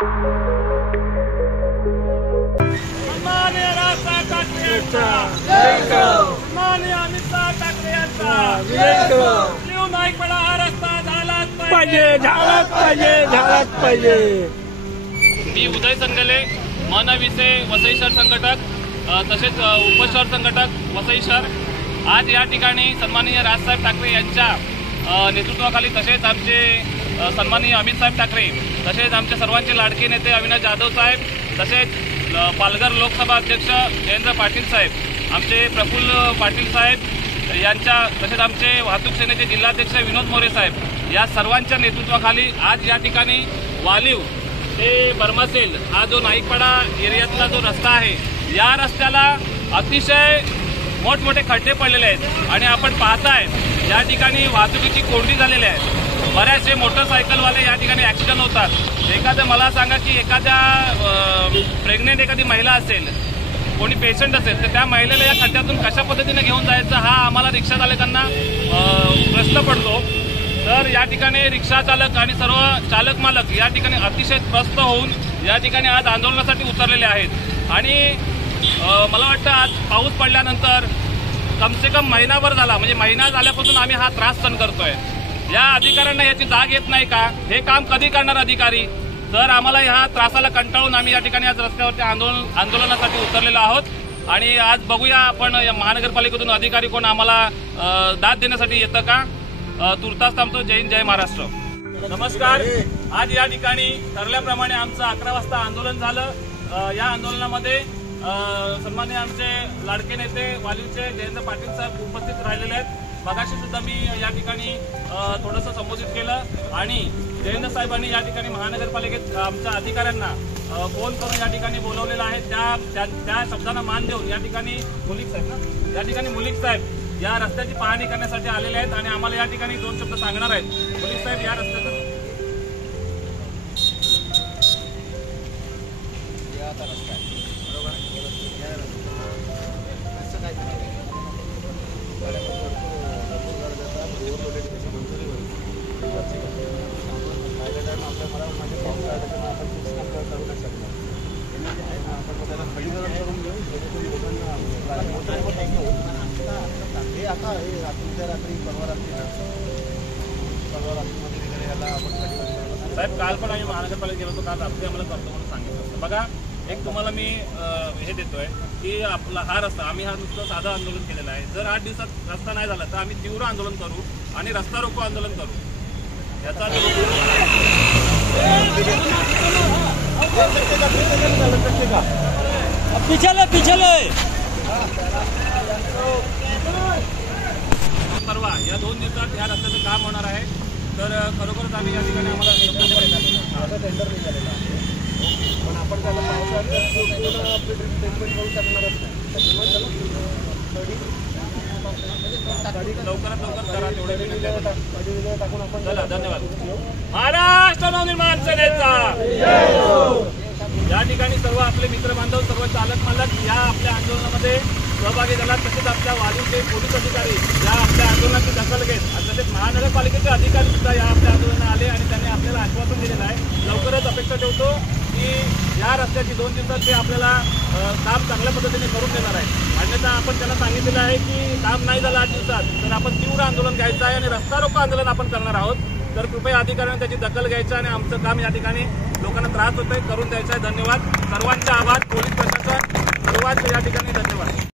सन्माननीय राजसाहेब ठाकरे यांचा सन्माननीय अमितसाह ठाकरे यांचा जीव नाईकवाडा हा रस्ता झालाच पाहिजे। मी उदय संगले मन विसे वसई शहर संघटक तसेच उपशहर संघटक वसई शहर आज या ठिकाणी सन्माननीय राजसाहेब ठाकरे यांच्या नेतृत्वाखाली तसेच आमचे सन्माननीय अमितसाहेब ठाकरे तसेच आमचे सर्वांचे लाडके नेते अविनाश जाधव साहेब तसेच पालघर लोकसभा अध्यक्ष जयेंद्र पाटील साहेब आमचे प्रफुल्ल पाटील साहेब यांच्या तसेच आमचे वाहतूक सेनेचे जिल्हाध्यक्ष विनोद मोरे साहेब या सर्वांच्या नेतृत्वाखाली आज या ठिकाणी वालीव ते बर्मासेल हा जो नाईकपाडा एरियातला जो रस्ता आहे या रस्त्याला अतिशय मोठमोठे खड्डे पडलेले आहेत आणि आपण पाहताय या ठिकाणी वाहतुकीची कोंडी झालेली आहे। बऱ्याचशे मोटरसायकलवाले या ठिकाणी ऍक्सिडेंट होतात। एखाद्या मला सांगा की एखाद्या प्रेग्नेंट एखादी महिला असेल कोणी पेशंट असेल तर त्या महिलेला या खड्ड्यातून कशा पद्धतीने घेऊन जायचं हा आम्हाला रिक्षा चालकांना प्रश्न पडतो। तर या ठिकाणी रिक्षा चालक आणि सर्व चालक मालक या ठिकाणी अतिशय त्रस्त होऊन या ठिकाणी आज आंदोलनासाठी उतरलेले आहेत आणि मला वाटतं आज पाऊस पडल्यानंतर कमसे कम महिनाभर झाला म्हणजे महिना झाल्यापासून आम्ही हा त्रास सहन करतोय। या अधिकाऱ्यांना याची जाग येत नाही का? हे काम कधी करणार अधिकारी? तर आम्हाला ह्या त्रासाला कंटाळून आम्ही या ठिकाणी आज रस्त्यावरती आंदोलनासाठी उतरलेलो आहोत आणि आज बघूया आपण महानगरपालिकेतून अधिकारी कोण आम्हाला दाद देण्यासाठी येतं का? तुर्तास थांबतो। जय हिंद, जय महाराष्ट्र। नमस्कार। आज या ठिकाणी ठरल्याप्रमाणे आमचं 11 वाजता आंदोलन झालं। या आंदोलनामध्ये सन्माननीय आमचे लाडके नेते वालीवचे जयेंद्र पाटील साहेब उपस्थित राहिलेले आहेत। मगाशी सुद्धा मी या ठिकाणी थोडंसं संबोधित केलं आणि जयेंद्र साहेबांनी या ठिकाणी महानगरपालिकेत आमच्या अधिकाऱ्यांना फोन करून या ठिकाणी बोलवलेलं आहे। त्या शब्दांना मान देऊन या ठिकाणी मुलिक साहेब या रस्त्याची पाहणी करण्यासाठी आलेले आहेत आणि आम्हाला या ठिकाणी 2 शब्द सांगणार आहेत। मुलिक साहेब या रस्त्याचं साहेब काल पण आम्ही महानगरपालिकेत गेलो होतो। काल रात्री आम्हाला करतो म्हणून सांगितलं। बघा एक तुम्हाला मी हे देतोय की आपला हा रस्ता आम्ही हा नुसतं साधं आंदोलन केलेलं आहे। जर 8 दिवसात रस्ता नाही झाला तर आम्ही तीव्र आंदोलन करू आणि रस्ता रोको आंदोलन करू। याचा परवा या 2 दिवसात या रस्त्याचं काम होणार आहे। तर खरोखरच आम्ही या ठिकाणी आम्हाला टेंडर नाही झालेला आहे पण आपण त्याला पावसाळ्यात ट्रीटमेंट करू शकणारच नाही। लवकरात लवकर करा तेवढे टाकून आपण चला। धन्यवाद। महाराष्ट्र नवनिर्माण सेनेचा या ठिकाणी सर्व आपले मित्र बांधव सर्व चालक मालक या आपल्या आंदोलनामध्ये सहभागी झाला। तसेच आपल्या वालीवचे पोलीस अधिकारी या आपल्या आंदोलनाची दखल घेत तसेच महानगरपालिकेचे अधिकारी सुद्धा या आपल्या आंदोलनात आले आणि त्यांनी आपल्याला आश्वासन दिलेलं आहे। लवकरच अपेक्षा ठेवतो की या रस्त्याची 2 दिवसात ते आपल्याला काम चांगल्या पद्धतीने करून देणार आहे। अन्यथा आपण त्यांना सांगितलेलं आहे की काम नाही झालं 8 दिवसात तर आपण तीव्र आंदोलन घ्यायचं आहे आणि रस्ता रोको आंदोलन आपण करणार आहोत। तर कृपया अधिकाऱ्यांनी त्याची दखल घ्यायची आणि आमचं काम या ठिकाणी लोकांना त्रास होतोय करून द्यायचं आहे। धन्यवाद। सर्वांचे आभार। पोलीस प्रशासन सर्वांचे या ठिकाणी धन्यवाद।